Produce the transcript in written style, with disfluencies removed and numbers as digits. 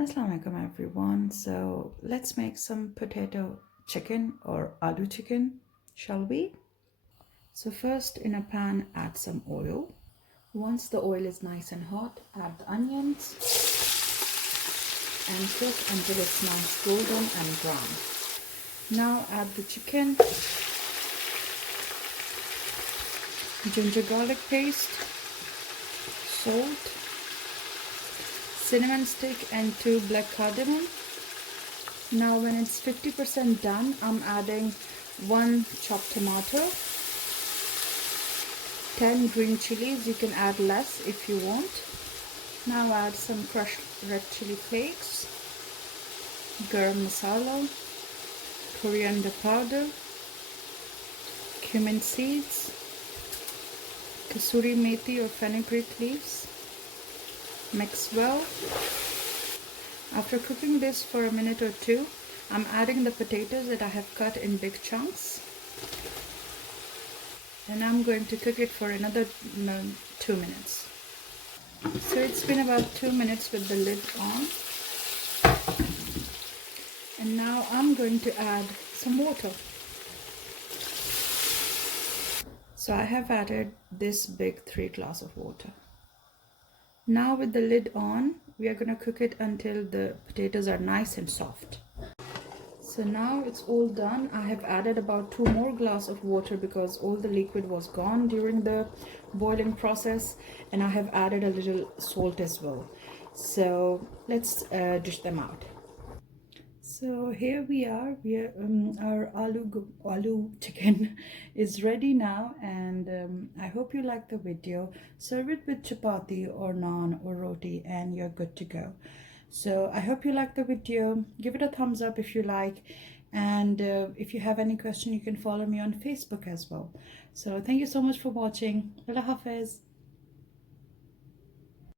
Assalamu alaikum everyone. So let's make some potato chicken or aloo chicken, shall we? So first in a pan add some oil. Once the oil is nice and hot, add the onions and cook until it's nice golden and brown. Now add the chicken, ginger garlic paste, salt, cinnamon stick and 2 black cardamom. Now when it's 50% done, I'm adding 1 chopped tomato, 10 green chilies. You can add less if you want. Now add some crushed red chili flakes, garam masala, coriander powder, cumin seeds, kasuri methi or fenugreek leaves. Mix well. After cooking this for a minute or two, I'm adding the potatoes that I have cut in big chunks. And I'm going to cook it for another 2 minutes. So it's been about 2 minutes with the lid on. And now I'm going to add some water. So I have added this big 3 glass of water. Now with the lid on, we are going to cook it until the potatoes are nice and soft. So now it's all done. I have added about 2 more glass of water because all the liquid was gone during the boiling process, and I have added a little salt as well. So let's dish them out. So here we are. Our aloo chicken is ready now, and I hope you like the video. Serve it with chapati or naan or roti and you're good to go. So I hope you like the video. Give it a thumbs up if you like, and if you have any question you can follow me on Facebook as well. So thank you so much for watching. Allah Hafiz.